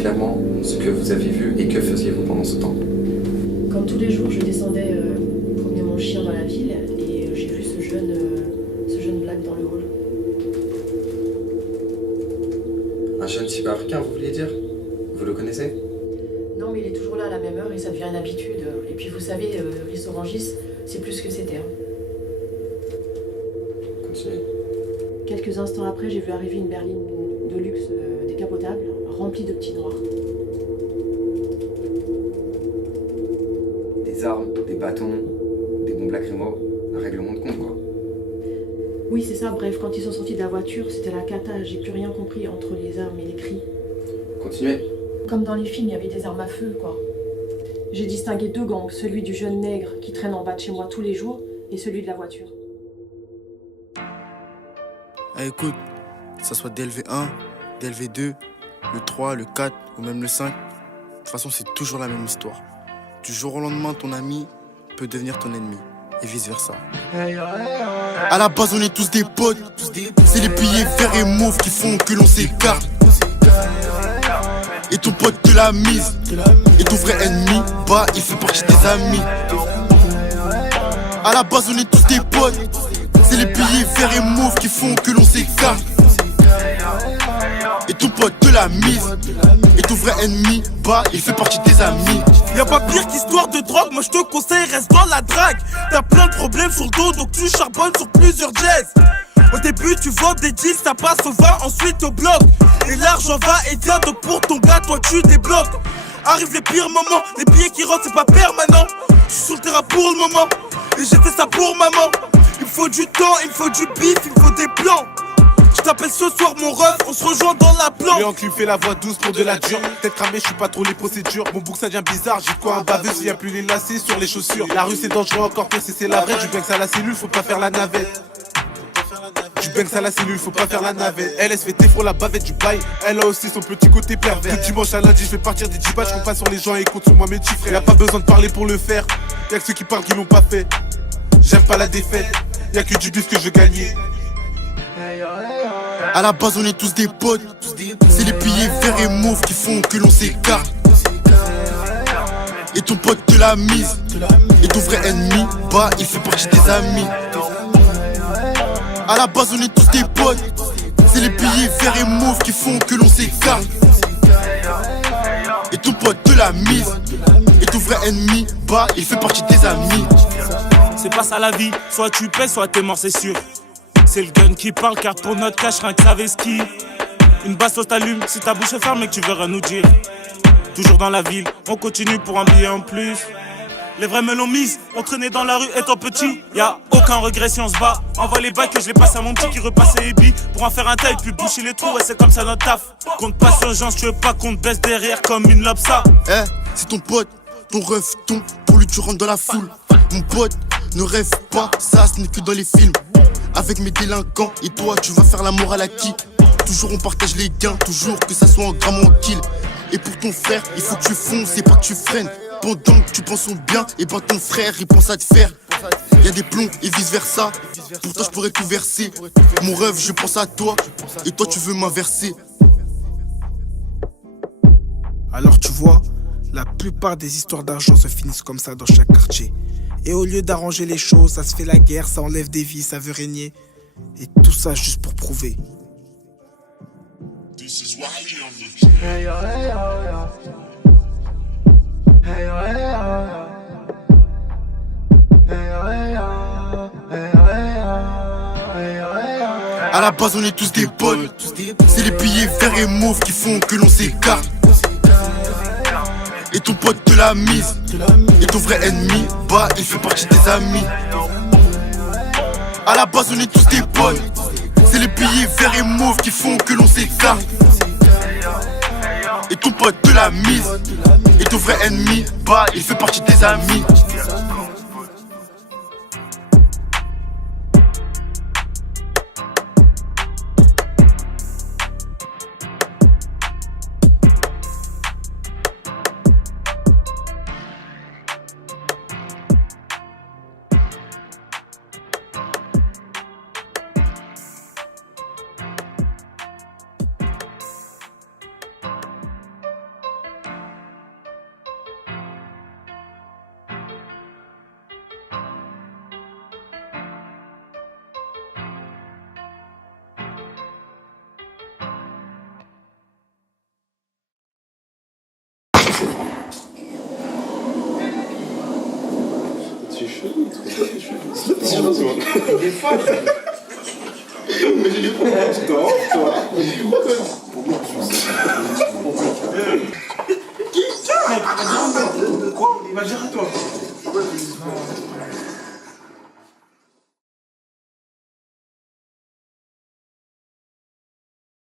clairement ce que vous avez vu et que faisiez-vous pendant ce temps? Comme tous les jours, je descendais promener mon chien dans la ville et j'ai vu ce jeune black dans le hall. Un jeune sud-africain, vous vouliez dire? Vous le connaissez? Non, mais il est toujours là à la même heure et ça devient une habitude. Et puis vous savez, restaurant Gis, c'est plus ce que c'était. Continuez. Quelques instants après, j'ai vu arriver une berline de luxe décapotable, remplie de petits noirs. Des armes, des bâtons, des bombes lacrymo, un règlement de compte quoi. Oui, c'est ça, bref, quand ils sont sortis de la voiture, c'était la cata, j'ai plus rien compris entre les armes et les cris. Continuez. Comme dans les films, il y avait des armes à feu, quoi. J'ai distingué deux gangs, celui du jeune nègre qui traîne en bas de chez moi tous les jours et celui de la voiture. Ah, écoute, que ça soit DLV1, DLV2, le 3, le 4 ou même le 5, de toute façon c'est toujours la même histoire. Du jour au lendemain, ton ami peut devenir ton ennemi et vice versa. À la base on est tous des potes, c'est les billets verts et mauves qui font que l'on s'écarte. Et ton pote te l'a mise, et ton vrai ennemi, bah il fait partie des amis. À la base on est tous des potes, c'est les billets verts et mauves qui font que l'on s'écarte. Et ton pote te l'a mise, et ton vrai ennemi, bah il fait partie des amis. Y'a pas pire qu'histoire de drogue, moi je te conseille, reste dans la drague. T'as plein de problèmes sur le dos, donc tu charbonnes sur plusieurs jazz. Au début tu vends des deals, ça passe au vin, ensuite au bloc. Et l'argent va et vient, donc pour ton gars, toi tu débloques. Arrivent les pires moments, les billets qui rentrent c'est pas permanent. Je suis sur le terrain pour le moment, et j'ai fait ça pour maman. Il me faut du temps, il me faut du bif, il me faut des plans. Je t'appelle ce soir mon ref, on se rejoint dans la planque. Lui en clim fait la voix douce pour de la dure. Tête cramée, je suis pas trop les procédures. Mon bouc ça devient bizarre, j'ai quoi un baveuse, y'a plus les lacets sur les chaussures. La rue c'est dangereux, encore pire c'est la vraie. Du banks à la cellule, faut pas faire la navette. Du banks à la cellule, faut pas faire la navette. Elle se fait défaut la bavette du bail. Elle a aussi son petit côté pervers. Du dimanche à lundi, je fais partir des 10 badges. Je compte pas sur les gens et compte sur moi mes petits frères. Y'a pas besoin de parler pour le faire. Y'a que ceux qui parlent qui l'ont pas fait. J'aime pas la défaite. Y'a que du bif que je veux gagner. À la base on est tous des potes, c'est les billets verts et mauves qui font que l'on s'écarte. Et ton pote te l'a mise, et ton vrai ennemi, bah il fait partie des amis. À la base on est tous des potes, c'est les billets verts et mauves qui font que l'on s'écarte. Et ton pote te l'a mise, et ton vrai ennemi, bah il fait partie des amis. C'est pas ça la vie, soit tu paies, soit t'es mort c'est sûr. C'est le gun qui parle car pour notre cash rien que ça ski. Une bastos t'allume, si ta bouche est fermée que tu veux rien nous dire. Toujours dans la ville, on continue pour un billet en plus. Les vrais me l'ont mise, on traînait dans la rue étant petit. Y'a aucun regret si on se bat. Envoie les bacs que je les passe à mon petit qui repassait les billes. Pour en faire un taille puis boucher les trous, ouais c'est comme ça notre taf. Compte pas sur urgence, tu veux pas qu'on te baisse derrière comme une lobsa. Eh, c'est ton pote, ton ref, pour lui tu rentres dans la foule. Mon pote, ne rêve pas, ça ce n'est que dans les films. Avec mes délinquants, et toi tu vas faire la morale à qui? Toujours on partage les gains, toujours que ça soit en gramme ou en kill. Et pour ton frère, il faut que tu fonces et pas que tu freines. Pendant que tu penses au bien, et ben ton frère il pense à te faire. Y'a des plombs et vice versa. Pour toi je pourrais tout verser. Mon rêve je pense à toi, et toi tu veux m'inverser. Alors tu vois, la plupart des histoires d'argent se finissent comme ça dans chaque quartier. Et au lieu d'arranger les choses, ça se fait la guerre, ça enlève des vies, ça veut régner. Et tout ça juste pour prouver. À la base on est tous des potes, c'est les billets verts et mauves qui font que l'on s'écarte. Et ton pote te l'a mise, et ton vrai ennemi, bah il fait partie des amis. À la base on est tous des potes, c'est les billets verts et mauves qui font que l'on s'écarte. Et ton pote te l'a mise, et ton vrai ennemi, bah il fait partie des amis. Des fois, Mais j'ai dit toi. Quoi? Il va dire à toi.